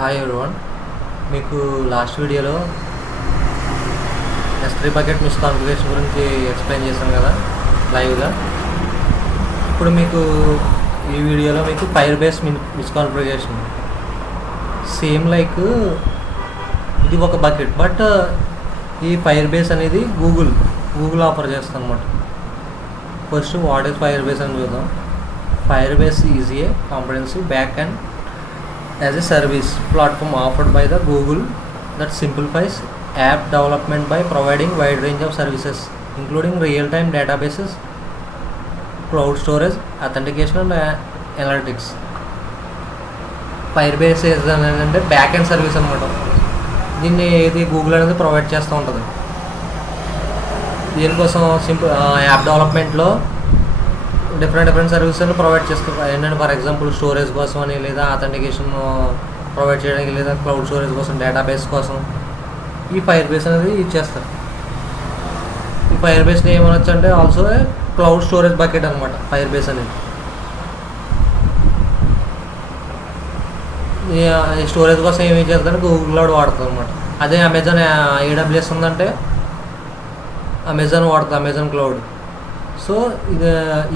Hi everyone. మీకు last వీడియోలో S3 bucket మిస్కాన్ఫిగరేషన్ గురించి ఎక్స్ప్లెయిన్ చేశాను కదా లైవ్గా. ఇప్పుడు మీకు ఈ వీడియోలో మీకు ఫైర్ బేస్ మిస్కాన్ఫిగరేషన్ సేమ్ లైక్ ఇది ఒక బకెట్, బట్ ఈ ఫైర్ బేస్ అనేది గూగుల్ ఆఫర్ చేస్తాను అనమాట. First what is fire base అని చూద్దాం. Fire base is a comprehensive back and as a service platform offered by the Google that simplifies app development by providing wide range of services including real-time databases, cloud storage, authentication and analytics. Firebase అంటే back and service అనమాట. దీన్ని ఏది Google అనేది provide చేస్తూ ఉంటుంది. దీనికోసం app డెవలప్మెంట్లో different services provide చేస్తారు. ఏంటంటే ఫర్ ఎగ్జాంపుల్ స్టోరేజ్ కోసం అని, లేదా అథెంటికేషన్ ప్రొవైడ్ చేయడానికి, లేదా క్లౌడ్ స్టోరేజ్ కోసం, డేటాబేస్ కోసం ఈ ఫైర్ బేస్ అనేది ఇచ్చేస్తారు. ఈ ఫైర్ బేస్ని ఏమనొచ్చు అంటే ఆల్సో క్లౌడ్ స్టోరేజ్ బకెట్ అనమాట ఫైర్ బేస్ అనేది. ఈ స్టోరేజ్ కోసం ఏమి చేస్తారంటే గూగుల్ క్లౌడ్ వాడుతుంది అనమాట. అదే అమెజాన్ AWS ఉందంటే అమెజాన్ వాడుతుంది, అమెజాన్ క్లౌడ్. సో ఇది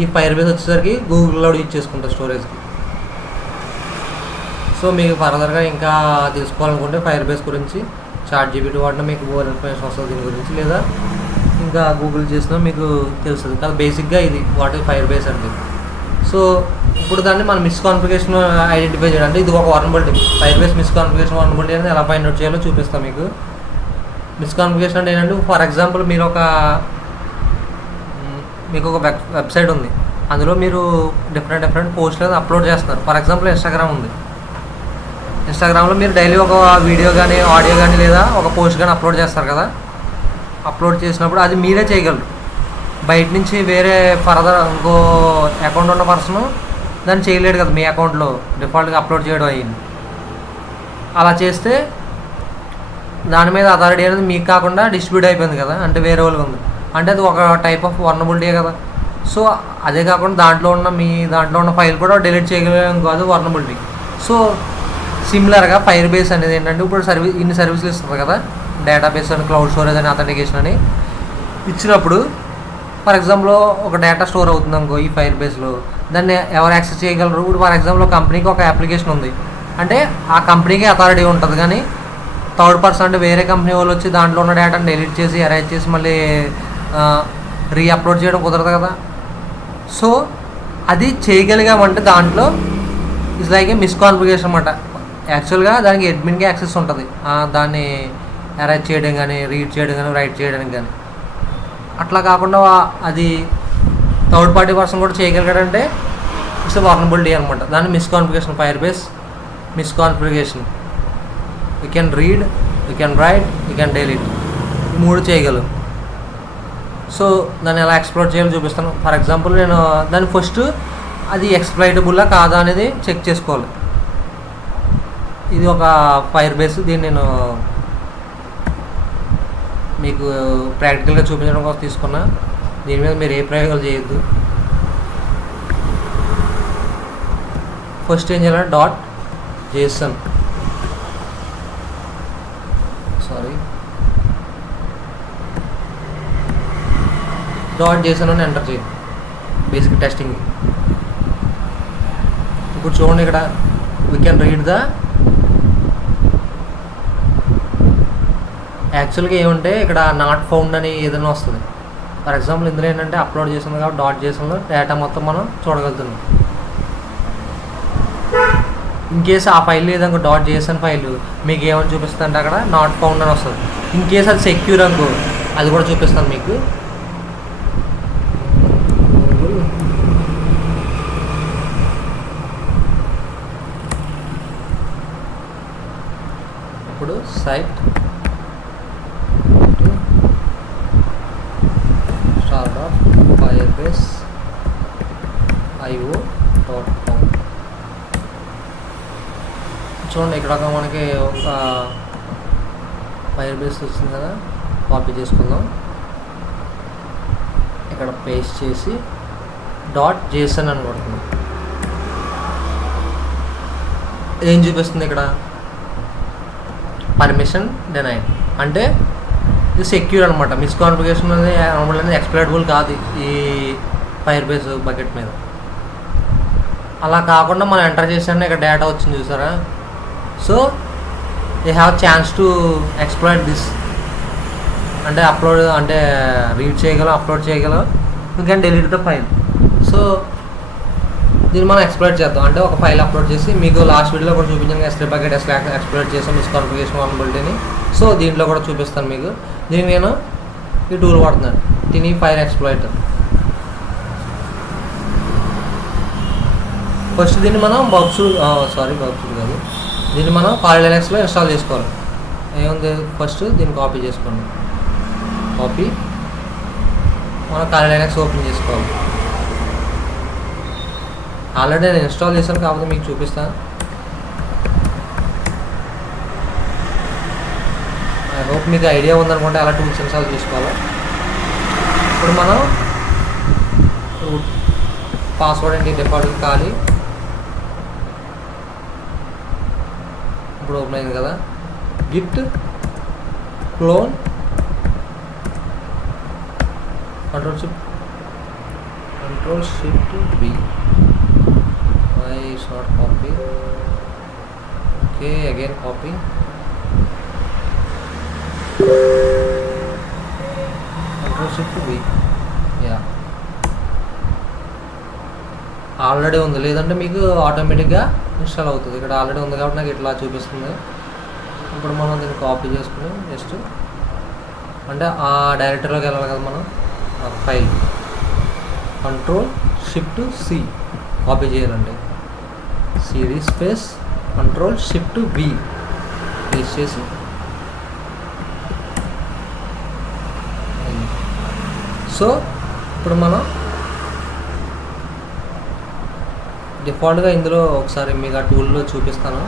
ఈ ఫైర్ బేస్ వచ్చేసరికి గూగుల్ క్లౌడ్ యూజ్ చేసుకుంటారు స్టోరేజ్కి. సో మీకు ఫర్దర్గా ఇంకా తెలుసుకోవాలనుకుంటే ఫైర్ బేస్ గురించి ChatGPT వాడినా మీకు మోర్ ఇన్ఫర్మేషన్ వస్తుంది దీని గురించి, లేదా ఇంకా గూగుల్ చేసినా మీకు తెలుస్తుంది. కానీ బేసిక్గా ఇది వాట్ ఈజ్ ఫైర్ బేస్ అంటే. సో ఇప్పుడు దాన్ని మనం మిస్కాన్ఫిగరేషన్ ఐడెంటిఫై చేయాలంటే ఇది ఒక వర్నబిలిటీ. ఫైర్ బేస్ మిస్కాన్ఫిగరేషన్ వర్నబిలిటీ అనేది ఎలా ఫైండ్ అవుట్ చేయాలో చూపిస్తాం మీకు. మిస్కాన్ఫిగరేషన్ అంటే ఏంటంటే ఫర్ ఎగ్జాంపుల్ మీకు ఒక వెబ్సైట్ ఉంది, అందులో మీరు డిఫరెంట్ పోస్టులు అప్లోడ్ చేస్తున్నారు. ఫర్ ఎగ్జాంపుల్ ఇన్స్టాగ్రామ్ ఉంది. ఇన్స్టాగ్రామ్లో మీరు డైలీ ఒక వీడియో కానీ, ఆడియో కానీ, లేదా ఒక పోస్ట్ కానీ అప్లోడ్ చేస్తారు కదా. అప్లోడ్ చేసినప్పుడు అది మీరే చేయగలరు. బయట నుంచి వేరే ఫర్దర్ ఇంకో అకౌంట్ ఉన్న పర్సన్ దాన్ని చేయలేడు కదా. మీ అకౌంట్లో డిఫాల్ట్గా అప్లోడ్ చేయడం అయ్యింది. అలా చేస్తే దాని మీద అథారిటీ అనేది మీకు కాకుండా డిస్ట్రిబ్యూట్ అయిపోయింది కదా, అంటే వేరే వాళ్ళకి ఉంది. అంటే అది ఒక టైప్ ఆఫ్ వర్నబిలిటీ కదా. సో అదే కాకుండా దాంట్లో ఉన్న ఫైల్ కూడా డిలీట్ చేయగలం కాదు వర్నబిలిటీ. సో సిమిలర్గా ఫైర్ బేస్ అనేది ఏంటంటే ఇప్పుడు ఇన్ని సర్వీసులు ఇస్తుంది కదా, డేటాబేస్ అని, క్లౌడ్ స్టోరేజ్ అని, అథెంటికేషన్ అని ఇచ్చినప్పుడు ఫర్ ఎగ్జాంపుల్ ఒక డేటా స్టోర్ అవుతుంది అనుకో ఈ ఫైర్ బేస్లో, దాన్ని ఎవరు యాక్సెస్ చేయగలరు. ఇప్పుడు ఫర్ ఎగ్జాంపుల్ కంపెనీకి ఒక అప్లికేషన్ ఉంది అంటే ఆ కంపెనీకి అథారిటీ ఉంటుంది, కానీ థర్డ్ పర్సన్ అంటే వేరే కంపెనీ వాళ్ళు వచ్చి దాంట్లో ఉన్న డేటాను డిలీట్ చేసి ఎరేజ్ చేసి మళ్ళీ అప్లోడ్ చేయడం కుదరదు కదా. సో అది చేయగలిగామంటే దాంట్లో ఇట్స్ లైక్ ఏ మిస్కాన్ఫిగరేషన్ అనమాట. యాక్చువల్గా దానికి అడ్మిన్కి యాక్సెస్ ఉంటుంది, దాన్ని ఎరేజ్ చేయడం కానీ, రీడ్ చేయడం కానీ, రైట్ చేయడానికి కానీ. అట్లా కాకుండా అది థర్డ్ పార్టీ పర్సన్ కూడా చేయగలిగాడంటే ఇట్స్ వర్నబిలిటీ అనమాట. దాన్ని misconfiguration, Firebase misconfiguration. You can read, you can write, you can delete, ఈ మూడు చేయగలరు. సో దాన్ని ఎలా ఎక్స్ప్లోర్ చేయాలో చూపిస్తాను. ఫర్ ఎగ్జాంపుల్ నేను దాన్ని ఫస్ట్ అది ఎక్స్ప్లైటబుల్లా కాదా అనేది చెక్ చేసుకోవాలి. ఇది ఒక ఫైర్ బేస్, దీన్ని నేను మీకు ప్రాక్టికల్గా చూపించడం కోసం తీసుకున్నా. దీని మీద మీరు ఏ ప్రయోగాలు చేయొద్దు. ఫస్ట్ ఏం చేయాలంటే .json అని ఎంటర్ చేయండి బేసిక్ టెస్టింగ్. ఇప్పుడు చూడండి, ఇక్కడ వీ కెన్ రీడ్ ద యాక్చువల్గా ఏమంటే ఇక్కడ నాట్ ఫౌండ్ అని ఏదైనా వస్తుంది. ఫర్ ఎగ్జాంపుల్ ఇందులో ఏంటంటే అప్లోడ్ చేసింది కాబట్టి .jsonలో డేటా మొత్తం మనం చూడగలుగుతున్నాం. ఇన్ కేసు ఆ ఫైల్ లేదనుకో .json ఫైల్ మీకు ఏమని చూపిస్తుంది అంటే అక్కడ నాట్ ఫౌండ్ అని వస్తుంది. ఇన్ కేసు అది సెక్యూర్ అనుకో అది కూడా చూపిస్తాను మీకు. ఇప్పుడు సైట్ firebase.io.com చూడండి, ఇక్కడ మనకి ఒక ఫైర్ బేస్ వచ్చింది కదా. కాపీ చేసుకుందాం, ఇక్కడ పేస్ట్ చేసి .json అని కొడుతున్నాం. ఏం చూపిస్తుంది ఇక్కడ పర్మిషన్ డినైడ్. అంటే ఇది సెక్యూర్ అనమాట. మిస్కాన్ఫిగరేషన్ అనేది ఎక్స్ప్లోరబుల్ కాదు ఈ ఫైర్ బేస్ బకెట్ మీద. అలా కాకుండా మనం ఎంటర్ చేసాక ఇక్కడ డేటా వచ్చింది చూసారా. So they have chance to explore this. అంటే అప్లోడ్ అంటే రీడ్ చేయగలం, అప్లోడ్ చేయగలం, you can delete the file. So దీన్ని మనం ఎక్స్ప్లోర్ చేద్దాం. అంటే ఒక ఫైల్ అప్లోడ్ చేసి మీకు లాస్ట్ వీడియోలో కూడా చూపించాను S3 బకెట్ ఎక్స్ప్లోర్ చేసాం మిస్కాన్ఫిగరేషన్ వల్నరబిలిటీని. సో దీంట్లో కూడా చూపిస్తాను మీకు. దీనికి నేను ఈ టూల్ వాడుతున్నాను, దీని ఫైర్ ఎక్స్ప్లోయిటర్. ఫస్ట్ దీన్ని మనం బగ్స్ కాదు, దీన్ని మనం Kali Linux లో ఇన్స్టాల్ చేసుకోవాలి. ఏముంది, ఫస్ట్ దీన్ని కాపీ చేసుకోండి. కాపీ మనం Kali Linux ఓపెన్ చేసుకోవాలి. ఆల్రెడీ నేను ఇన్స్టాల్ చేశాను కాకపోతే మీకు చూపిస్తాను. ఐ హోప్ మీకు ఐడియా ఉందనుకుంటే అలా టూల్స్ ఇన్స్టాల్ చేసుకోవాలి. ఇప్పుడు మనం పాస్వర్డ్ ఏంటి డిఫాల్ట్ Kali. ఇప్పుడు ఓపెన్ అయింది కదా. Git clone control shift B. why is not copy? Okay, again copy. Control shift B. Yeah, already ఉంది, లేదంటే మీకు ఆటోమేటిక్గా ఇన్స్టాల్ అవుతుంది. ఇక్కడ ఆల్రెడీ ఉంది కాబట్టి నాకు ఇట్లా చూపిస్తుంది. ఇప్పుడు మనం దీన్ని కాపీ చేసుకుని జస్ట్ అంటే ఆ డైరెక్టరీలోకి వెళ్ళాలి కదా మనం. File control shift C copy చేయాలండి. CD space control shift V place చేసి సో ఇప్పుడు మనం డిఫాల్ట్గా ఇందులో ఒకసారి మీకు ఆ టూల్లో చూపిస్తాను.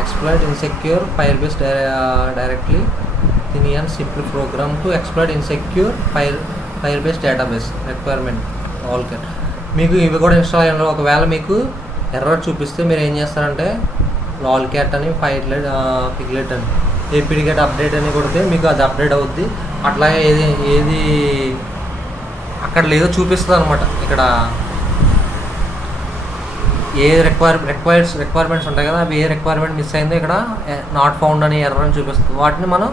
Exploit insecure Firebase directly దీని and simple program to exploit insecure Firebase database requirement all get. మీకు ఇవి కూడా ఇన్స్టాల్ అయ్యారు. ఒకవేళ మీకు ఎర్రర్ చూపిస్తే మీరు ఏం చేస్తారంటే లాల్ క్యాట్ అని పిగ్లెట్ అని ఏపీడిగెట్ అప్డేట్ అని కొడితే మీకు అది అప్డేట్ అవుద్ది. అట్లాగే ఏది అక్కడ లేదో చూపిస్తుంది అనమాట. ఇక్కడ ఏ రిక్వైర్మెంట్స్ ఉంటాయి కదా, అవి ఏ రిక్వైర్మెంట్ మిస్ అయిందో ఇక్కడ నాట్ ఫౌండ్ అని ఎర్రర్ అని చూపిస్తుంది. వాటిని మనం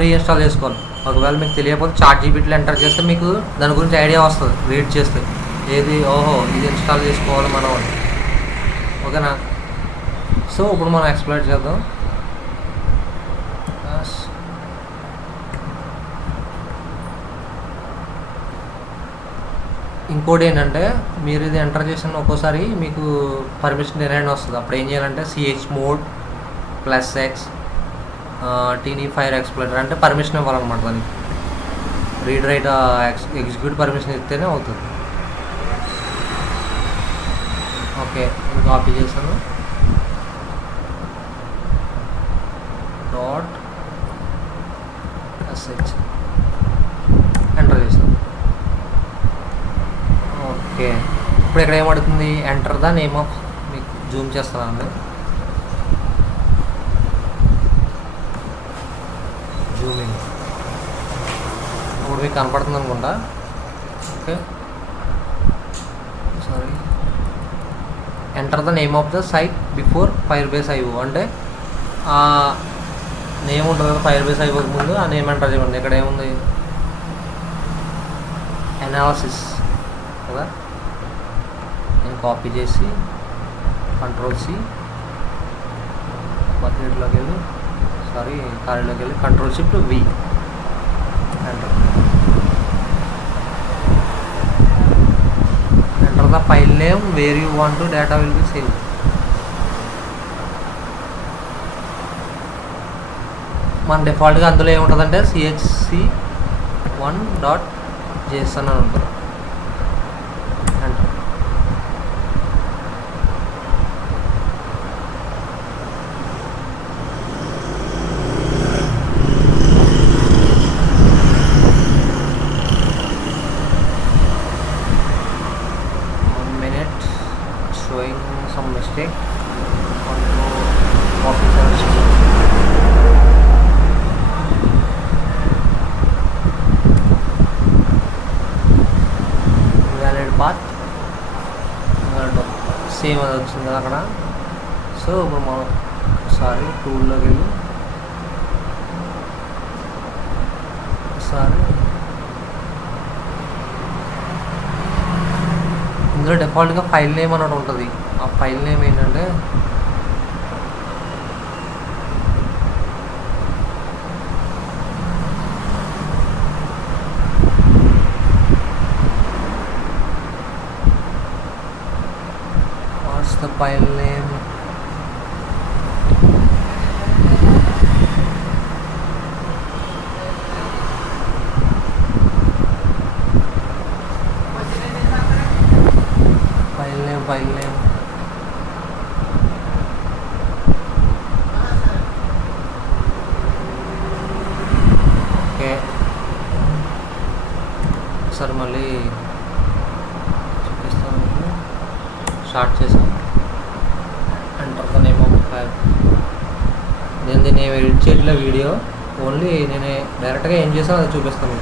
రీఇన్స్టాల్ చేసుకోవాలి. ఒకవేళ మీకు తెలియకపోతే ChatGPTలో ఎంటర్ చేస్తే మీకు దాని గురించి ఐడియా వస్తుంది. రీడ్ చేస్తే ఏది ఇది ఇన్స్టాల్ చేసుకోవాలి మనం. ఓకేనా. సో ఇప్పుడు మనం ఎక్స్ప్లోర్ చేద్దాం. ఇంకోటి ఏంటంటే మీరు ఇది ఎంటర్ చేసిన ఒక్కోసారి మీకు పర్మిషన్ డినైడ్ వస్తుంది. అప్పుడు ఏం చేయాలంటే chmod +X tiny fire exploiter అంటే పర్మిషన్ ఇవ్వాలన్నమాట. దానికి రీడ్ రైట్ ఎగ్జిక్యూట్ పర్మిషన్ ఇస్తేనే అవుతుంది. ఓకే, నేను కాపీ చేశాను. .sh ఎంటర్ చేశాను. ఓకే, ఇప్పుడు ఇక్కడ ఏమడుతుంది, ఎంటర్ ద నేమ్ ఆఫ్, మీకు జూమ్ చేస్తున్నాను, జూమింగ్. ఇప్పుడు మీకు కనపడుతుంది అనుకుంటా. Okay, sorry, enter the name of the site before Firebase IO అంటే ఆ నేమ్ ఉంటుంది కదా ఫైర్ బేస్ IO ముందు, ఆ నేమ్ ఎంటర్ చేయండి. ఇక్కడ ఏముంది, అనాలిసిస్ కదా. నేను కాపీ చేసి Ctrl+C బకెట్లోకి వెళ్ళి Kaliలోకి వెళ్ళి Ctrl+Shift+V enter. Enter the file name where you want to data will be save. మన డిఫాల్ట్గా అందులో ఏముంటుందంటే chc1.json అని ఉంటుంది. Enter. showing some mistake on the officer. వచ్చింది కదా అక్కడ. సో ఇప్పుడు మనం ఒకసారి టూల్లోకి వెళ్ళి ఒకసారి ఇందులో డిఫాల్ట్గా ఫైల్ నేమ్ అన్నట్టు ఉంటుంది. ఆ ఫైల్ నేమ్ ఏంటంటే what's the file name, file name okay. ఒకసారి మళ్ళీ చూపిస్తాను. స్టార్ట్ చేసాం. Enter the name of file. నేను దీన్ని ఎడిట్ చేయట్లే వీడియో, ఓన్లీ నేను డైరెక్ట్గా ఏం చేసాను అది చూపిస్తాను.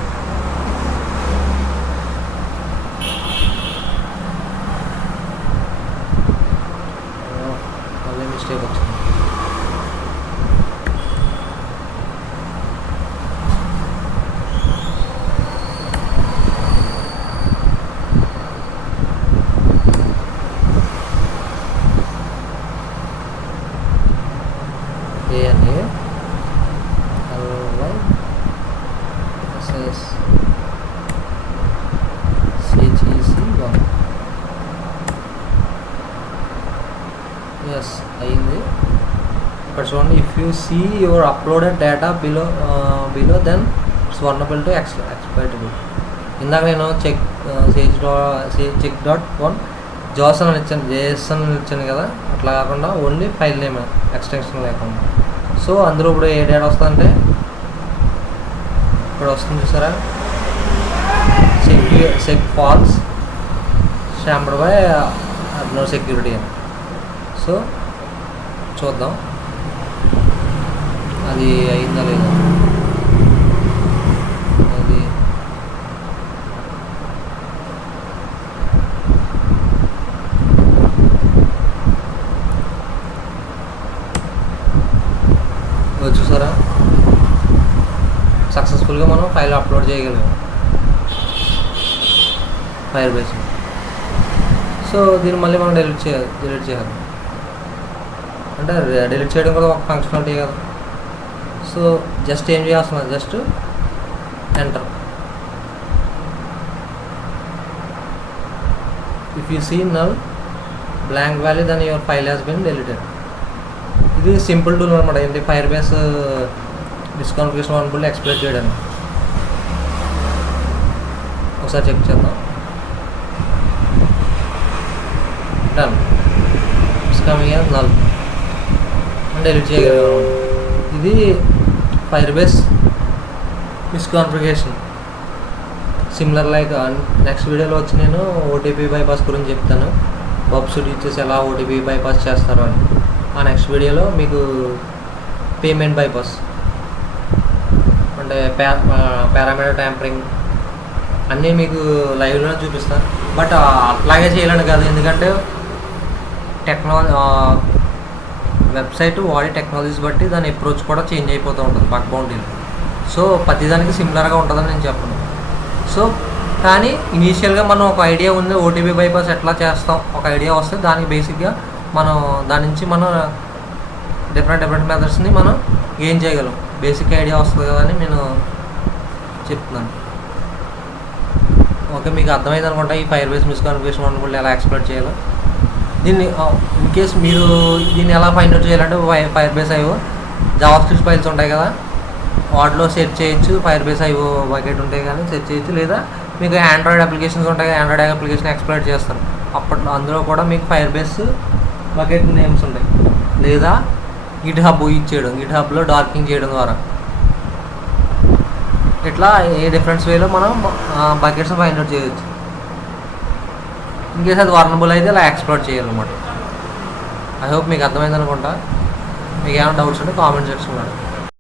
మిస్టేక్ వచ్చింది. ఏఎన్ఏ ఎస్ఎస్ సిజిసి1 ఎస్ అయింది. ఇక్కడ చూడండి, if you see your uploaded data below then it's vulnerable to exploitable. ఇందాక నేను చెక్.1 జేసన్ అని ఇచ్చాను కదా, అట్లా కాకుండా ఓన్లీ ఫైల్ నేమ్ ఎక్స్టెన్షన్ లేకుండా. సో అందులో ఇప్పుడు ఏ డేటా వస్తుందంటే ఇప్పుడు వస్తుంది చూసారా, sec false stamped by no security అని. సో చూద్దాం అది అయిందా లేదా. అది చూసారా, సక్సెస్ఫుల్గా మనం ఫైల్ అప్లోడ్ చేయగలిగాం ఫైర్ బేస్. సో దీన్ని మళ్ళీ మనం డిలీట్ చేయాలి అంటే డిలీట్ చేయడం కూడా ఒక ఫంక్షనాలిటీ కదా. సో జస్ట్ ఏం చేయాల్సిన, just enter. If you see null blank value then your file has been deleted. ఇది సింపుల్ టూల్ అనమాట, ఏంటి Firebase misconfiguration vulnerable explore చేయడానికి. ఒకసారి చెక్ చేద్దాం. Done, it's coming as null అంటే ఎడిట్ చేయగలిగాం. ఇది Firebase misconfiguration. Similar like next వీడియోలో వచ్చి నేను ఓటీపీ బైపాస్ గురించి చెప్తాను, పబ్ సూట్ ఇచ్చేసి ఎలా ఓటీపీ బైపాస్ చేస్తారు అని. ఆ నెక్స్ట్ వీడియోలో మీకు పేమెంట్ బైపాస్ అంటే పారామీటర్ ట్యాంపరింగ్ అన్నీ మీకు లైవ్లోనే చూపిస్తాను. బట్ అట్లాగే చేయాలని కాదు, ఎందుకంటే వెబ్సైట్ వాడే టెక్నాలజీస్ బట్టి దాని అప్రోచ్ కూడా చేంజ్ అయిపోతూ ఉంటుంది బగ్ బౌండరీలో. సో ప్రతిదానికి సిమిలర్గా ఉంటుందని నేను చెప్పను. సో కానీ ఇనీషియల్గా మనం ఒక ఐడియా ఉంది, ఓటీపీ బైపాస్ ఎట్లా చేస్తాం ఒక ఐడియా వస్తే దానికి బేసిక్గా మనం దాని నుంచి మనం డిఫరెంట్ మెథడ్స్ని మనం గెయిన్ చేయగలం. బేసిక్ ఐడియా వస్తుంది కదా అని నేను చెప్తున్నాను. ఓకే, మీకు అర్థమైంది అనుకుంటా ఈ ఫైర్ బేస్ మిస్కాన్ఫిగరేషన్ వనబుల్ ఎలా ఎక్స్ప్లోర్ చేయాలో. దీన్ని ఇన్ కేస్ మీరు దీన్ని ఎలా ఫైండ్ అవుట్ చేయాలంటే fire base IO JavaScript files ఉంటాయి కదా, వాటిలో సెర్చ్ చేయొచ్చు. ఫైర్ బేస్ ఐఓ బకెట్ ఉంటాయి కానీ సెర్చ్ చేయొచ్చు. లేదా మీకు ఆండ్రాయిడ్ అప్లికేషన్స్ ఉంటాయి, ఆండ్రాయిడ్ అప్లికేషన్ ఎక్స్ప్లోర్ చేస్తారు అప్పట్లో, అందులో కూడా మీకు ఫైర్ బేస్ బకెట్ నేమ్స్ ఉంటాయి. లేదా గిట్ హబ్ ఇచ్చేయడం, గిట్ హబ్లో డార్కింగ్ చేయడం ద్వారా ఇట్లా ఏ డిఫరెంట్ వేలో మనం బకెట్స్ ఫైండ్ అవుట్ చేయొచ్చు. ఇన్కేస్ అది వర్నబుల్ అయితే ఇలా ఎక్స్ప్లోర్ చేయాలన్నమాట. ఐ హోప్ మీకు అర్థమైంది అనుకుంటా. మీకు ఏమైనా డౌట్స్ ఉంటే కామెంట్ సెక్షన్లో